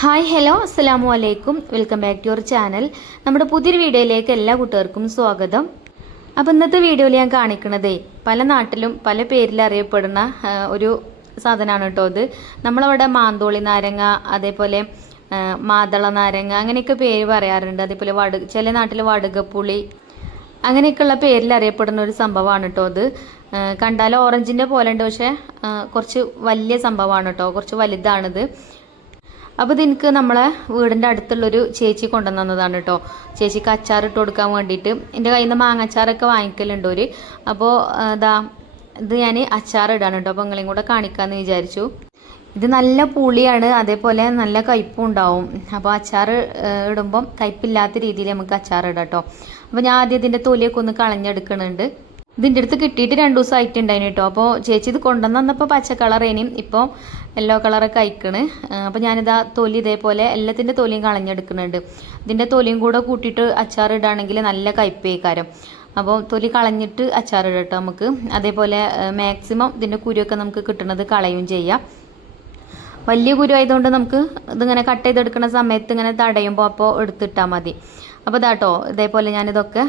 Hi hello അസ്സലാമു അലൈക്കും welcome back to your channel. നമ്മുടെ പുതിയൊരു വീഡിയോയിലേക്ക് എല്ലാ കൂട്ടുകാർക്കും സ്വാഗതം. അപ്പോൾ ഇന്നത്തെ വീഡിയോയിൽ ഞാൻ കാണിക്കുന്നതേ പല നാട്ടിലും പല പേരിൽ അറിയപ്പെടുന്ന ഒരു സാധനമാണ് കേട്ടോ. ഇത് നമ്മളവിടെ മാന്തോളി നാരങ്ങ, അതേപോലെ മാതള നാരങ്ങ അങ്ങനെയൊക്കെ പേര് പറയാറുണ്ട്. അതേപോലെ ചില നാട്ടിൽ വടുകപ്പുളി അങ്ങനെയൊക്കെയുള്ള പേരിൽ അറിയപ്പെടുന്ന ഒരു സംഭവമാണ് കേട്ടോ. അത് കണ്ടാൽ ഓറഞ്ചിൻ്റെ പോലെ ഉണ്ട്, പക്ഷേ കുറച്ച് വലിയ സംഭവമാണ് കേട്ടോ, കുറച്ച് വലുതാണിത്. അപ്പോൾ ഇതെനിക്ക് നമ്മളെ വീടിൻ്റെ അടുത്തുള്ളൊരു ചേച്ചി കൊണ്ടുവന്നതാണ് കേട്ടോ. ചേച്ചിക്ക് അച്ചാറിട്ട് കൊടുക്കാൻ വേണ്ടിയിട്ട് എൻ്റെ കയ്യിൽ നിന്ന് മാങ്ങച്ചാറൊക്കെ വാങ്ങിക്കലുണ്ട് ഒരു. അപ്പോൾ ഇത് ഞാൻ അച്ചാറിടാണ് കേട്ടോ. അപ്പോൾ നിങ്ങളെയും കൂടെ കാണിക്കാമെന്ന് വിചാരിച്ചു. ഇത് നല്ല പുളിയാണ്, അതേപോലെ നല്ല കയ്പ്പും ഉണ്ടാവും. അപ്പോൾ അച്ചാർ ഇടുമ്പം കയ്പ്പില്ലാത്ത രീതിയിൽ നമുക്ക് അച്ചാറിടാം കേട്ടോ. അപ്പോൾ ഞാൻ ആദ്യം ഇതിൻ്റെ തൊലിയൊക്കെ ഒന്ന് കളഞ്ഞെടുക്കുന്നുണ്ട്. ഇതിൻ്റെ അടുത്ത് കിട്ടിയിട്ട് 2 ദിവസം ആയിട്ടുണ്ടായിന് കേട്ടോ. അപ്പോൾ ചേച്ചി ഇത് കൊണ്ടുവന്നപ്പോൾ പച്ച കളറേനും ഇപ്പോൾ യെല്ലോ കളറൊക്കെ അയക്കണ്. അപ്പോൾ ഞാനിതാ തൊലി ഇതേപോലെ എല്ലാത്തിൻ്റെ തൊലിയും കളഞ്ഞെടുക്കുന്നുണ്ട്. ഇതിൻ്റെ തൊലിയും കൂടെ കൂട്ടിയിട്ട് അച്ചാറിടുകയാണെങ്കിൽ നല്ല കയ്പ്പേക്കാരം. അപ്പോൾ തൊലി കളഞ്ഞിട്ട് അച്ചാറിടാം കേട്ടോ നമുക്ക്. അതേപോലെ മാക്സിമം ഇതിൻ്റെ കുരുവൊക്കെ നമുക്ക് കിട്ടുന്നത് കളയും ചെയ്യാം. വലിയ കുരു ആയതുകൊണ്ട് നമുക്ക് ഇതിങ്ങനെ കട്ട് ചെയ്തെടുക്കുന്ന സമയത്ത് ഇങ്ങനെ തടയുമ്പോൾ അപ്പോൾ എടുത്തിട്ടാൽ മതി. അപ്പോൾ ഇതാട്ടോ ഇതേപോലെ ഞാനിതൊക്കെ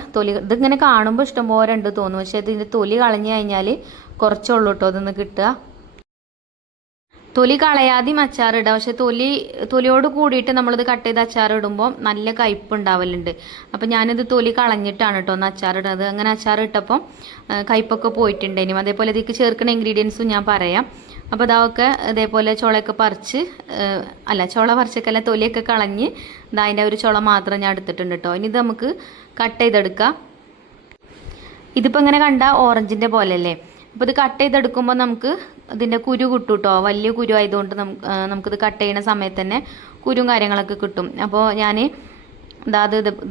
ഇതിങ്ങനെ കാണുമ്പോൾ ഇഷ്ടംപോലെ ഉണ്ട് തോന്നും, പക്ഷേ ഇതിൻ്റെ തൊലി കളഞ്ഞു കഴിഞ്ഞാൽ കുറച്ചുള്ളൂ കേട്ടോ ഇതൊന്ന് കിട്ടുക. തൊലി കളയാതെയും അച്ചാറിടാം, പക്ഷെ തൊലിയോട് കൂടിയിട്ട് നമ്മളിത് കട്ട് ചെയ്ത് അച്ചാറിടുമ്പോൾ നല്ല കയ്പ്പ് ഉണ്ടാവലുണ്ട്. അപ്പം ഞാനിത് തൊലി കളഞ്ഞിട്ടാണ് കേട്ടോ ഒന്ന് അച്ചാറിടുന്നത്. അങ്ങനെ അച്ചാറിട്ടപ്പം കയ്പ്പൊക്കെ പോയിട്ടുണ്ടേനും. അതേപോലെ ഇതിലേക്ക് ചേർക്കുന്ന ഇൻഗ്രീഡിയൻസും ഞാൻ പറയാം. അപ്പോൾ ഇതൊക്കെ ഇതേപോലെ ചുളയൊക്കെ ചുള പറിച്ചൊക്കെ തൊലിയൊക്കെ കളഞ്ഞ് അതിൻ്റെ ഒരു ചുള മാത്രം ഞാൻ എടുത്തിട്ടുണ്ട് കേട്ടോ. ഇനി ഇത് നമുക്ക് കട്ട് ചെയ്തെടുക്കാം. ഇതിപ്പോൾ ഇങ്ങനെ കണ്ട ഓറഞ്ചിൻ്റെ പോലെ അല്ലേ. അപ്പോൾ ഇത് കട്ട് ചെയ്തെടുക്കുമ്പോൾ നമുക്ക് ഇതിൻ്റെ കുരു കിട്ടും കേട്ടോ. വലിയ കുരു ആയതുകൊണ്ട് നമുക്കിത് കട്ട് ചെയ്യുന്ന സമയത്ത് തന്നെ കുരും കാര്യങ്ങളൊക്കെ കിട്ടും. അപ്പോൾ ഞാൻ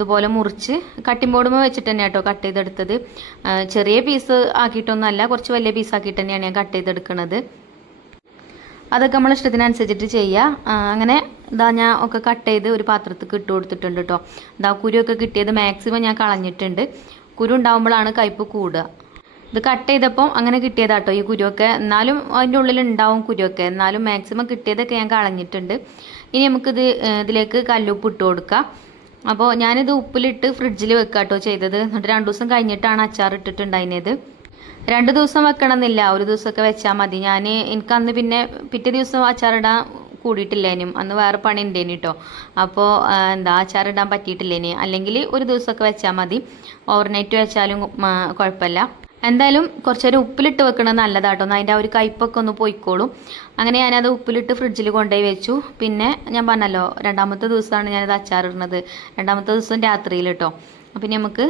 ഇതുപോലെ മുറിച്ച് കട്ടിംഗ് ബോർഡുമ്പോൾ വെച്ചിട്ട് തന്നെ കേട്ടോ കട്ട് ചെയ്തെടുത്തത്. ചെറിയ പീസ് ആക്കിയിട്ടൊന്നുമല്ല, കുറച്ച് വലിയ പീസ് ആക്കിയിട്ട് തന്നെയാണ് ഞാൻ കട്ട് ചെയ്തെടുക്കുന്നത്. അതൊക്കെ നമ്മൾ ഇഷ്ടത്തിനനുസരിച്ചിട്ട് ചെയ്യുക. അങ്ങനെ ഞാൻ ഒക്കെ കട്ട് ചെയ്ത് ഒരു പാത്രത്തിൽ ഇട്ട് കൊടുത്തിട്ടുണ്ട് കേട്ടോ. കുരുവൊക്കെ കിട്ടിയത് മാക്സിമം ഞാൻ കളഞ്ഞിട്ടുണ്ട്. കുരു ഉണ്ടാകുമ്പോഴാണ് കയ്പ്പ് കൂടുക. ഇത് കട്ട് ചെയ്തപ്പോൾ അങ്ങനെ കിട്ടിയതാട്ടോ ഈ കുരുവൊക്കെ. എന്നാലും അതിൻ്റെ ഉള്ളിൽ ഉണ്ടാവും കുരുവൊക്കെ, എന്നാലും മാക്സിമം കിട്ടിയതൊക്കെ ഞാൻ കളഞ്ഞിട്ടുണ്ട്. ഇനി നമുക്കിത് ഇതിലേക്ക് കല്ലുപ്പ് ഇട്ട് കൊടുക്കാം. അപ്പോൾ ഞാനിത് ഉപ്പിലിട്ട് ഫ്രിഡ്ജിൽ വെക്കുക കേട്ടോ ചെയ്തത്. എന്നിട്ട് 2 ദിവസം കഴിഞ്ഞിട്ടാണ് അച്ചാർ ഇട്ടിട്ടുണ്ടായിരുന്നത്. 2 ദിവസം വെക്കണമെന്നില്ല, ഒരു ദിവസമൊക്കെ വെച്ചാൽ മതി. എനിക്ക് അന്ന് പിന്നെ പിറ്റേ ദിവസം അച്ചാറിടാൻ കൂടിയിട്ടില്ലേനും, അന്ന് വേറെ പണി ഉണ്ടേനി കേട്ടോ. അപ്പോൾ അച്ചാറിടാൻ പറ്റിയിട്ടില്ലേനി. അല്ലെങ്കിൽ ഒരു ദിവസമൊക്കെ വെച്ചാൽ മതി. ഓവർനൈറ്റ് വെച്ചാലും കുഴപ്പമില്ല. എന്തായാലും കുറച്ചേരം ഉപ്പിലിട്ട് വെക്കണത് നല്ലതാട്ടോ, അതിൻ്റെ ഒരു കയ്പ്പൊക്കെ ഒന്ന് പോയിക്കോളും. അങ്ങനെ ഞാനത് ഉപ്പിലിട്ട് ഫ്രിഡ്ജിൽ കൊണ്ടുപോയി വെച്ചു. പിന്നെ ഞാൻ പറഞ്ഞല്ലോ 2ാമത്തെ ദിവസമാണ് ഞാനത് അച്ചാറിടുന്നത്. 2ാമത്തെ ദിവസം രാത്രിയിൽ കേട്ടോ. അപ്പം നമുക്ക്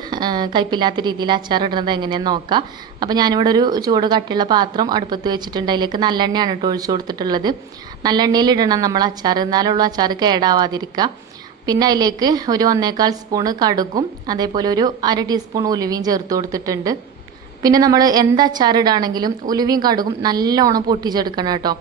കയ്പ്പില്ലാത്ത രീതിയിൽ അച്ചാറിടുന്നത് എങ്ങനെയാണെന്ന് നോക്കാം. അപ്പോൾ ഞാനിവിടെ ഒരു ചൂട് കട്ടിയുള്ള പാത്രം അടുപ്പത്ത് വെച്ചിട്ടുണ്ട്. അതിലേക്ക് നല്ലെണ്ണയാണ് കേട്ടോ ഒഴിച്ചു കൊടുത്തിട്ടുള്ളത്. നല്ലെണ്ണയിൽ ഇടണം നമ്മൾ അച്ചാർ, എന്നാലുള്ള അച്ചാർ കേടാവാതിരിക്കുക. പിന്നെ അതിലേക്ക് ഒരു 1.25 സ്പൂണ് കടുകും അതേപോലെ ഒരു 1/2 ടീസ്പൂൺ ഉലുവയും ചേർത്ത് കൊടുത്തിട്ടുണ്ട്. പിന്നെ നമ്മൾ എന്ത് അച്ചാറിടാണെങ്കിലും ഉലുവയും കടുകും നല്ലോണം പൊട്ടിച്ചെടുക്കണം കേട്ടോ.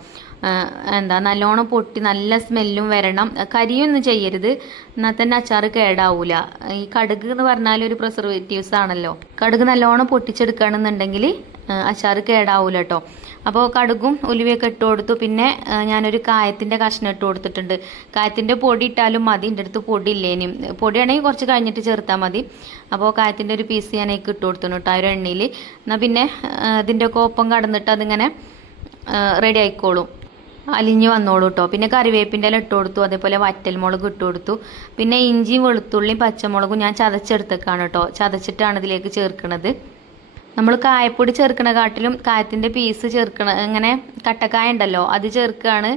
നല്ലോണം പൊട്ടി നല്ല സ്മെല്ലും വരണം. കരിയൊന്നും ചെയ്യരുത്, എന്നാൽ തന്നെ അച്ചാർ കേടാവൂല. ഈ കടുക് എന്ന് പറഞ്ഞാൽ ഒരു പ്രിസർവേറ്റീവ്സ് ആണല്ലോ. കടുക് നല്ലോണം പൊട്ടിച്ചെടുക്കുകയാണെന്നുണ്ടെങ്കിൽ അച്ചാർ കേടാവൂല കേട്ടോ. അപ്പോൾ കടുകും ഉലുവയൊക്കെ ഇട്ട് കൊടുത്തു. പിന്നെ ഞാനൊരു കായത്തിൻ്റെ കഷ്ണം ഇട്ട് കൊടുത്തിട്ടുണ്ട്. കായത്തിൻ്റെ പൊടി ഇട്ടാലും മതി, എൻ്റെ അടുത്ത് പൊടി ഇല്ലേനും. പൊടിയാണെങ്കിൽ കുറച്ച് കഴിഞ്ഞിട്ട് ചേർത്താൽ മതി. അപ്പോൾ കായത്തിൻ്റെ ഒരു പീസ് ഞാൻ ഇട്ട് കൊടുത്തു കേട്ടോ ആ ഒരു എണ്ണയിൽ. എന്നാൽ പിന്നെ ഇതിൻ്റെ ഒക്കെ ഒപ്പം കടന്നിട്ട് അതിങ്ങനെ റെഡി ആയിക്കോളും, അലിഞ്ഞ് വന്നോളൂ കേട്ടോ. പിന്നെ കറിവേപ്പിൻ്റെ ഇല ഇട്ട് കൊടുത്തു, അതേപോലെ വറ്റൽമുളക് ഇട്ട് കൊടുത്തു. പിന്നെ ഇഞ്ചിയും വെളുത്തുള്ളിയും പച്ചമുളകും ഞാൻ ചതച്ചെടുത്തേക്കാണ് കേട്ടോ. ചതച്ചിട്ടാണ് ഇതിലേക്ക് ചേർക്കുന്നത്. നമ്മൾ കായപ്പൊടി ചേർക്കണ കാട്ടിലും കായത്തിൻ്റെ പീസ് ഇങ്ങനെ കട്ടക്കായ ഉണ്ടല്ലോ അത് ചേർക്കുകയാണ്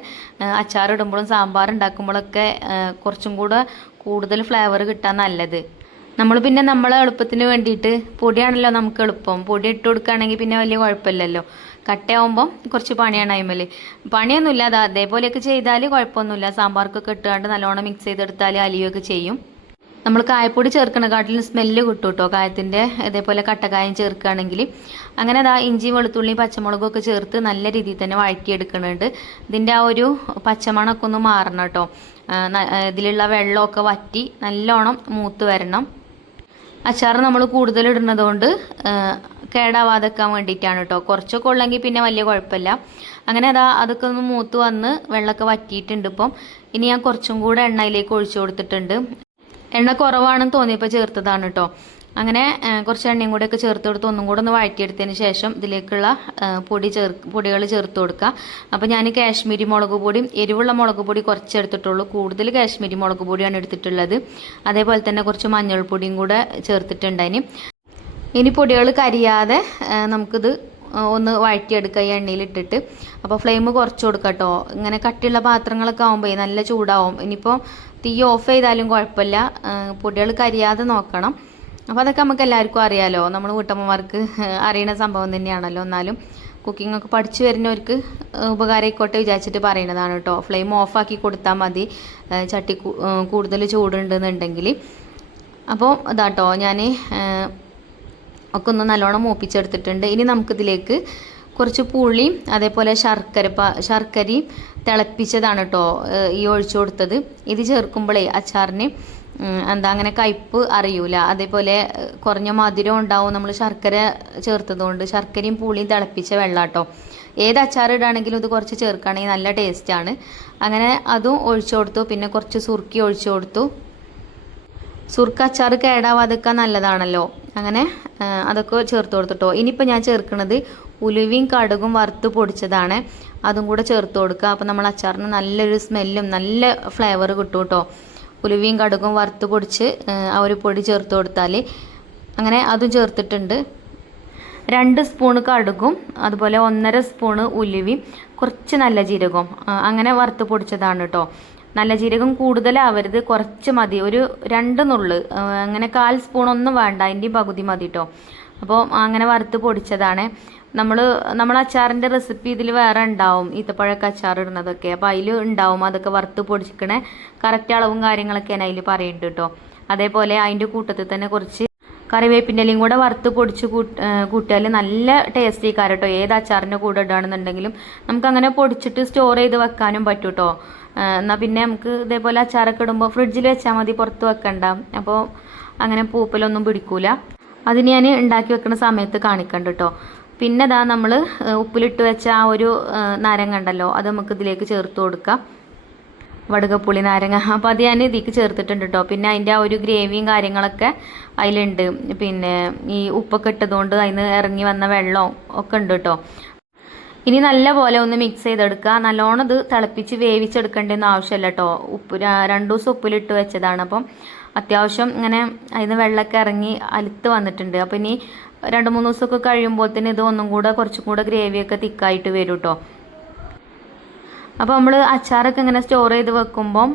അച്ചാർ ഇടുമ്പോഴും സാമ്പാർ ഉണ്ടാക്കുമ്പോഴൊക്കെ കുറച്ചും കൂടെ കൂടുതൽ ഫ്ലേവർ കിട്ടാൻ നല്ലത്. നമ്മൾ പിന്നെ നമ്മളെ എളുപ്പത്തിന് വേണ്ടിയിട്ട് പൊടിയാണല്ലോ നമുക്ക് എളുപ്പം. പൊടി ഇട്ട് കൊടുക്കുകയാണെങ്കിൽ പിന്നെ വലിയ കുഴപ്പമില്ലല്ലോ. കട്ടയാവുമ്പം കുറച്ച് പണിയാണ് അതിന്മേൽ. പണിയൊന്നുമില്ല, അതേപോലെയൊക്കെ ചെയ്താൽ കുഴപ്പമൊന്നുമില്ല. സാമ്പാർക്കൊക്കെ ഇട്ടുകൊണ്ട് നല്ലോണം മിക്സ് ചെയ്തെടുത്താൽ അലിയൊക്കെ ചെയ്യും. നമ്മൾ കായപ്പൊടി ചേർക്കണക്കാട്ടിലും സ്മെല്ല് കിട്ടും കേട്ടോ കായത്തിൻ്റെ. ഇതേപോലെ കട്ടക്കായം ചേർക്കുകയാണെങ്കിൽ. അങ്ങനെ ഇഞ്ചി വെളുത്തുള്ളി പച്ചമുളകും ഒക്കെ ചേർത്ത് നല്ല രീതിയിൽ തന്നെ വഴറ്റിയെടുക്കുന്നുണ്ട്. ഇതിൻ്റെ ആ ഒരു പച്ചമണമൊക്കെ ഒന്ന് മാറണം കേട്ടോ. ഇതിലുള്ള വെള്ളമൊക്കെ വറ്റി നല്ലോണം മൂത്ത് വരണം. അച്ചാർ നമ്മൾ കൂടുതൽ ഇടുന്നത് കൊണ്ട് കേടാവാതെക്കാൻ വേണ്ടിയിട്ടാണ് കേട്ടോ. കുറച്ചൊക്കെ ഉള്ളെങ്കിൽ പിന്നെ വലിയ കുഴപ്പമില്ല. അങ്ങനെ അതൊക്കെ ഒന്ന് മൂത്ത് വന്ന് വെള്ളമൊക്കെ വറ്റിയിട്ടുണ്ട്. ഇപ്പം ഇനി ഞാൻ കുറച്ചും കൂടെ എണ്ണയിലേക്ക് ഒഴിച്ചു കൊടുത്തിട്ടുണ്ട്. എണ്ണ കുറവാണെന്ന് തോന്നിയപ്പോൾ ചേർത്തതാണ് കേട്ടോ. അങ്ങനെ കുറച്ച് എണ്ണയും കൂടെയൊക്കെ ചേർത്ത് കൊടുത്ത് ഒന്നും കൂടെ ഒന്ന് വഴറ്റിയെടുത്തതിന് ശേഷം ഇതിലേക്കുള്ള പൊടികൾ ചേർത്ത് കൊടുക്കുക. അപ്പോൾ ഞാൻ കാശ്മീരി മുളക് പൊടിയും എരിവുള്ള മുളക് പൊടി കുറച്ച് എടുത്തിട്ടുള്ളൂ. കൂടുതൽ കാശ്മീരി മുളക് പൊടിയാണ് എടുത്തിട്ടുള്ളത്. അതേപോലെ തന്നെ കുറച്ച് മഞ്ഞൾപ്പൊടിയും കൂടെ ചേർത്തിട്ടുണ്ടായിന്. ഇനി പൊടികൾ കരിയാതെ നമുക്കിത് ഒന്ന് വഴറ്റിയെടുക്കുക ഈ എണ്ണയിലിട്ടിട്ട്. അപ്പോൾ ഫ്ലെയിം കുറച്ച് കൊടുക്കുക കേട്ടോ. ഇങ്ങനെ കട്ടിയുള്ള പാത്രങ്ങളൊക്കെ ആകുമ്പോൾ നല്ല ചൂടാവും. ഇനിയിപ്പോൾ തീ ഓഫ് ചെയ്താലും കുഴപ്പമില്ല, പൊടികൾ കരിയാതെ നോക്കണം. അപ്പോൾ അതൊക്കെ നമുക്ക് എല്ലാവർക്കും അറിയാമല്ലോ, നമ്മൾ വീട്ടമ്മമാർക്ക് അറിയുന്ന സംഭവം തന്നെയാണല്ലോ. എന്നാലും കുക്കിംഗ് ഒക്കെ പഠിച്ചു വരുന്നവർക്ക് ഉപകാരമായിക്കോട്ടെ വിചാരിച്ചിട്ട് പറയുന്നതാണ് കേട്ടോ. ഫ്ലെയിം ഓഫാക്കി കൊടുത്താൽ മതി ചട്ടി കൂടുതൽ ചൂടുണ്ടെന്നുണ്ടെങ്കിൽ. അപ്പോൾ അതാട്ടോ ഞാൻ ഒക്കെ ഒന്ന് നല്ലോണം മൂപ്പിച്ചെടുത്തിട്ടുണ്ട്. ഇനി നമുക്കിതിലേക്ക് കുറച്ച് പുളിയും അതേപോലെ ശർക്കരയും തിളപ്പിച്ചതാണ് കേട്ടോ ഈ ഒഴിച്ചു കൊടുത്തത്. ഇത് ചേർക്കുമ്പോഴേ അച്ചാറിന് അങ്ങനെ കയ്പ്പ് അറിയൂല. അതേപോലെ കുറഞ്ഞ മധുരം ഉണ്ടാവും നമ്മൾ ശർക്കര ചേർത്തതുകൊണ്ട്. ശർക്കരയും പുളിയും തിളപ്പിച്ച വെള്ളം കേട്ടോ. ഏത് അച്ചാർ ഇടുകയാണെങ്കിലും ഇത് കുറച്ച് ചേർക്കുകയാണെങ്കിൽ നല്ല ടേസ്റ്റാണ്. അങ്ങനെ അതും ഒഴിച്ചു കൊടുത്തു. പിന്നെ കുറച്ച് സുർക്കി ഒഴിച്ചു കൊടുത്തു. സുർക്ക അച്ചാർ കേടാവാതിരിക്കാൻ നല്ലതാണല്ലോ. അങ്ങനെ അതൊക്കെ ചേർത്ത് കൊടുത്തിട്ടോ. ഇനിയിപ്പോൾ ഞാൻ ചേർക്കുന്നത് ഉലുവയും കടുകും വറുത്ത് പൊടിച്ചതാണ്. അതും കൂടെ ചേർത്ത് കൊടുക്കുക. അപ്പോൾ നമ്മൾ അച്ചാറിന് നല്ലൊരു സ്മെല്ലും നല്ല ഫ്ലേവർ കിട്ടും കേട്ടോ. ഉലുവയും കടുകും വറുത്ത് പൊടിച്ച് ആ ഒരു പൊടി ചേർത്ത് കൊടുത്താൽ. അങ്ങനെ അതും ചേർത്തിട്ടുണ്ട്. 2 സ്പൂണ് കടുകും അതുപോലെ 1.5 സ്പൂണ് ഉലുവയും കുറച്ച് നല്ല ജീരകവും അങ്ങനെ വറുത്ത് പൊടിച്ചതാണ് കേട്ടോ. നല്ല ജീരകം കൂടുതലാവരുത്, കുറച്ച് മതി. ഒരു 2 നുള്ള്, അങ്ങനെ 1/4 സ്പൂണൊന്നും വേണ്ട, അതിൻ്റെയും പകുതി മതി കേട്ടോ. അപ്പോൾ അങ്ങനെ വറുത്ത് പൊടിച്ചതാണ്. നമ്മൾ അച്ചാറിൻ്റെ റെസിപ്പി ഇതിൽ വേറെ ഉണ്ടാവും, ഈത്തപ്പഴമൊക്കെ അച്ചാർ ഇടുന്നതൊക്കെ. അപ്പോൾ അതിൽ ഉണ്ടാവും അതൊക്കെ വറുത്ത് പൊടിച്ചിക്കണേ കറക്റ്റ് അളവും കാര്യങ്ങളൊക്കെയാണ് അതിൽ പറയുന്നുണ്ട് കേട്ടോ. അതേപോലെ അതിൻ്റെ കൂട്ടത്തിൽ തന്നെ കുറച്ച് കറിവേപ്പിൻ്റെ ഇലയും കൂടെ വറുത്ത് പൊടിച്ച് കൂട്ടിയാൽ നല്ല ടേസ്റ്റി കാരം കേട്ടോ. ഏത് അച്ചാറിൻ്റെ കൂടെ ഇടുകയാണെന്നുണ്ടെങ്കിലും നമുക്കങ്ങനെ പൊടിച്ചിട്ട് സ്റ്റോർ ചെയ്ത് വെക്കാനും പറ്റും കേട്ടോ. എന്നാൽ പിന്നെ നമുക്ക് ഇതേപോലെ അച്ചാറൊക്കെ ഇടുമ്പോൾ ഫ്രിഡ്ജിൽ വെച്ചാൽ മതി, പുറത്ത് വെക്കണ്ട. അപ്പോൾ അങ്ങനെ പൂപ്പലൊന്നും പിടിക്കൂല. അതിന് ഞാൻ ഉണ്ടാക്കി വെക്കുന്ന സമയത്ത് കാണിക്കണ്ട കേട്ടോ. പിന്നെ നമ്മൾ ഉപ്പിലിട്ട് വെച്ച ആ ഒരു നാരങ്ങ ഉണ്ടല്ലോ, അത് നമുക്ക് ഇതിലേക്ക് ചേർത്ത് കൊടുക്കാം. വടുകപ്പുളി നാരങ്ങ. അപ്പോൾ അത് ഞാൻ ഇതിലേക്ക് ചേർത്തിട്ടുണ്ട് കേട്ടോ. പിന്നെ അതിൻ്റെ ആ ഒരു ഗ്രേവിയും കാര്യങ്ങളൊക്കെ അതിലുണ്ട്. പിന്നെ ഈ ഉപ്പൊക്കെ ഇട്ടതുകൊണ്ട് അതിന് ഇറങ്ങി വന്ന വെള്ളവും ഒക്കെ ഉണ്ട് കേട്ടോ. ഇനി നല്ല പോലെ ഒന്ന് മിക്സ് ചെയ്തെടുക്കുക. നല്ലോണം ഇത് തിളപ്പിച്ച് വേവിച്ചെടുക്കേണ്ടെന്ന് ആവശ്യമില്ല കേട്ടോ. 2 ദിവസം ഉപ്പിലിട്ട് വെച്ചതാണ്. അപ്പം അത്യാവശ്യം ഇങ്ങനെ അതിന് വെള്ളമൊക്കെ ഇറങ്ങി അലുത്ത് വന്നിട്ടുണ്ട്. അപ്പോൾ ഇനി 2-3 ദിവസമൊക്കെ കഴിയുമ്പോഴത്തേന് ഇത് ഒന്നും കൂടെ കുറച്ചും കൂടെ ഗ്രേവിയൊക്കെ തിക്കായിട്ട് വരും കേട്ടോ. അപ്പോൾ നമ്മൾ അച്ചാറൊക്കെ ഇങ്ങനെ സ്റ്റോർ ചെയ്ത് വെക്കുമ്പം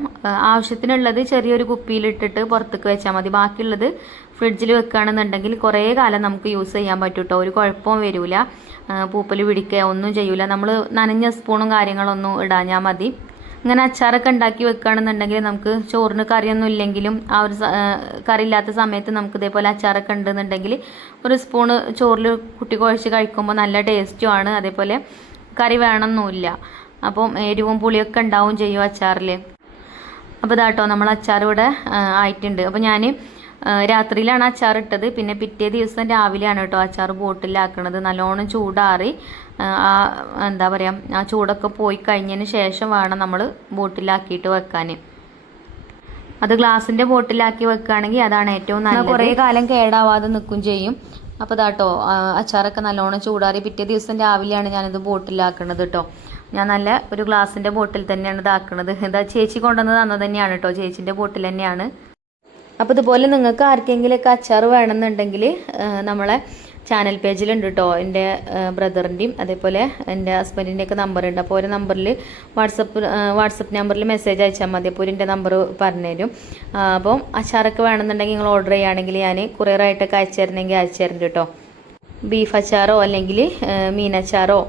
ആവശ്യത്തിനുള്ളത് ചെറിയൊരു കുപ്പിയിലിട്ടിട്ട് പുറത്തേക്ക് വെച്ചാൽ മതി. ബാക്കിയുള്ളത് ഫ്രിഡ്ജിൽ വെക്കുകയാണെന്നുണ്ടെങ്കിൽ കുറേ കാലം നമുക്ക് യൂസ് ചെയ്യാൻ പറ്റും കേട്ടോ. ഒരു കുഴപ്പവും വരില്ല, പൂപ്പൽ പിടിക്കുക ഒന്നും ചെയ്യൂല. നമ്മൾ നനഞ്ഞ സ്പൂണും കാര്യങ്ങളൊന്നും ഇടാഞ്ഞാൽ മതി. ഇങ്ങനെ അച്ചാറൊക്കെ ഉണ്ടാക്കി വെക്കുകയാണെന്നുണ്ടെങ്കിൽ നമുക്ക് ചോറിന് കറിയൊന്നും ഇല്ലെങ്കിലും ആ ഒരു കറി ഇല്ലാത്ത സമയത്ത് നമുക്ക് ഇതേപോലെ അച്ചാറൊക്കെ ഉണ്ടെന്നുണ്ടെങ്കിൽ ഒരു സ്പൂണ് ചോറിൽ കുട്ടി കുഴച്ച് കഴിക്കുമ്പോൾ നല്ല ടേസ്റ്റുമാണ്. അതേപോലെ കറി വേണമെന്നില്ല. അപ്പം എരിവും പുളിയൊക്കെ ഉണ്ടാവും ചെയ്യും അച്ചാറിൽ. അപ്പോൾ ഇതാട്ടോ നമ്മൾ അച്ചാർ ഇവിടെ ആയിട്ടുണ്ട്. അപ്പോൾ ഞാൻ രാത്രിയിലാണ് അച്ചാർ ഇട്ടത്. പിന്നെ പിറ്റേ ദിവസം രാവിലെയാണ് കേട്ടോ അച്ചാർ ബോട്ടിലാക്കണത്. നല്ലോണം ചൂടാറി എന്താ പറയുക, ആ ചൂടൊക്കെ പോയി കഴിഞ്ഞതിന് ശേഷം വേണം നമ്മൾ ബോട്ടിലാക്കിയിട്ട് വെക്കാൻ. അത് ഗ്ലാസിൻ്റെ ബോട്ടിലാക്കി വെക്കുകയാണെങ്കിൽ അതാണ് ഏറ്റവും നല്ലത്. കുറേ കാലം കേടാവാതെ നിൽക്കും ചെയ്യും. അപ്പോൾ ഇതാട്ടോ അച്ചാറൊക്കെ നല്ലോണം ചൂടാറി പിറ്റേ ദിവസം രാവിലെയാണ് ഞാനിത് ബോട്ടിലാക്കുന്നത് കേട്ടോ. ഞാൻ നല്ല ഒരു ഗ്ലാസിൻ്റെ ബോട്ടിൽ തന്നെയാണ് ഇതാക്കുന്നത്. ഇതാ ചേച്ചി കൊണ്ടുവന്ന് തന്നത് തന്നെയാണ് കേട്ടോ, ചേച്ചീൻ്റെ ബോട്ടിൽ തന്നെയാണ്. അപ്പോൾ ഇതുപോലെ നിങ്ങൾക്ക് ആർക്കെങ്കിലുമൊക്കെ അച്ചാർ വേണമെന്നുണ്ടെങ്കിൽ നമ്മളെ ചാനൽ പേജിലുണ്ട് കേട്ടോ. എൻ്റെ ബ്രദറിൻ്റെയും അതേപോലെ എൻ്റെ ഹസ്ബൻഡിൻ്റെയൊക്കെ നമ്പറുണ്ട്. അപ്പോൾ ഒരു നമ്പറിൽ വാട്സപ്പ് നമ്പറിൽ മെസ്സേജ് അയച്ചാൽ മതി. അപ്പോൾ എൻ്റെ നമ്പർ പറഞ്ഞുതരും. അപ്പം അച്ചാറൊക്കെ വേണമെന്നുണ്ടെങ്കിൽ നിങ്ങൾ ഓർഡർ ചെയ്യുകയാണെങ്കിൽ ഞാൻ കൊറിയറായിട്ടൊക്കെ അയച്ചു തരണമെങ്കിൽ അയച്ചു തരുന്നുണ്ട് കേട്ടോ. ബീഫ് അച്ചാറോ അല്ലെങ്കിൽ മീനച്ചാറോ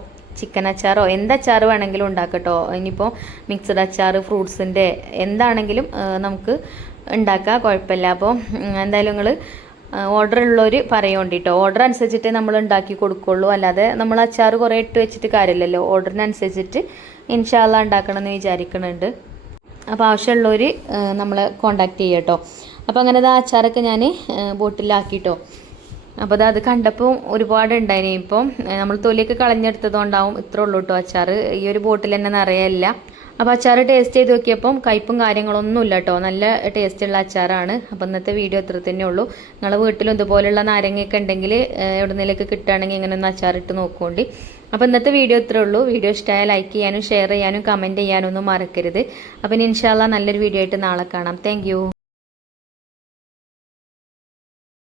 ചിക്കൻ അച്ചാറോ എന്തച്ചാർ വേണമെങ്കിലും ഉണ്ടാക്കട്ടോ. ഇനിയിപ്പോൾ മിക്സഡ് അച്ചാർ ഫ്രൂട്ട്സിൻ്റെ എന്താണെങ്കിലും നമുക്ക് ഉണ്ടാക്കാം, കുഴപ്പമില്ല. അപ്പോൾ എന്തായാലും നിങ്ങൾ ഓർഡർ ഉള്ളവർ പറയുകൊണ്ടിട്ടോ. ഓർഡർ അനുസരിച്ചിട്ടേ നമ്മൾ ഉണ്ടാക്കി കൊടുക്കുള്ളൂ. അല്ലാതെ നമ്മൾ അച്ചാർ കുറേ ഇട്ട് വെച്ചിട്ട് കാര്യമില്ലല്ലോ. ഓർഡറിനനുസരിച്ചിട്ട് ഇൻഷാ അല്ലാഹ് ഉണ്ടാക്കണമെന്ന് വിചാരിക്കുന്നുണ്ട്. അപ്പോൾ ആവശ്യമുള്ളവർ നമ്മളെ കോണ്ടാക്ട് ചെയ്യാം കേട്ടോ. അപ്പോൾ അങ്ങനെ ആ അച്ചാറൊക്കെ ഞാൻ ബോട്ടിലാക്കിട്ടോ. അപ്പോൾ അത് കണ്ടപ്പോൾ ഒരുപാട് ഉണ്ടായിന്. ഇപ്പം നമ്മൾ തൊലിയൊക്കെ കളഞ്ഞെടുത്തതുകൊണ്ടാവും ഇത്ര ഉള്ളൂ കേട്ടോ അച്ചാർ. ഈ ഒരു ബോട്ടിൽ തന്നെ നിറയല്ല. അപ്പോൾ അച്ചാർ ടേസ്റ്റ് ചെയ്ത് നോക്കിയപ്പം കയ്പും കാര്യങ്ങളൊന്നും ഇല്ല കേട്ടോ. നല്ല ടേസ്റ്റുള്ള അച്ചാറാണ്. അപ്പോൾ ഇന്നത്തെ വീഡിയോ ഇത്ര തന്നെ ഉള്ളൂ. നിങ്ങളെ വീട്ടിലും ഇതുപോലുള്ള നാരങ്ങയൊക്കെ ഉണ്ടെങ്കിൽ എവിടുന്നേലൊക്കെ കിട്ടുകയാണെങ്കിൽ ഇങ്ങനെ ഒന്ന് അച്ചാറിട്ട് നോക്കുകൊണ്ടി. അപ്പോൾ ഇന്നത്തെ വീഡിയോ ഇത്രേ ഉള്ളൂ. വീഡിയോ ഇഷ്ടമായാൽ ലൈക്ക് ചെയ്യാനും ഷെയർ ചെയ്യാനും കമൻറ്റ് ചെയ്യാനും ഒന്നും മറക്കരുത്. അപ്പോൾ ഇൻഷാ അല്ലാഹ് നല്ലൊരു വീഡിയോ ആയിട്ട് നാളെ കാണാം. താങ്ക്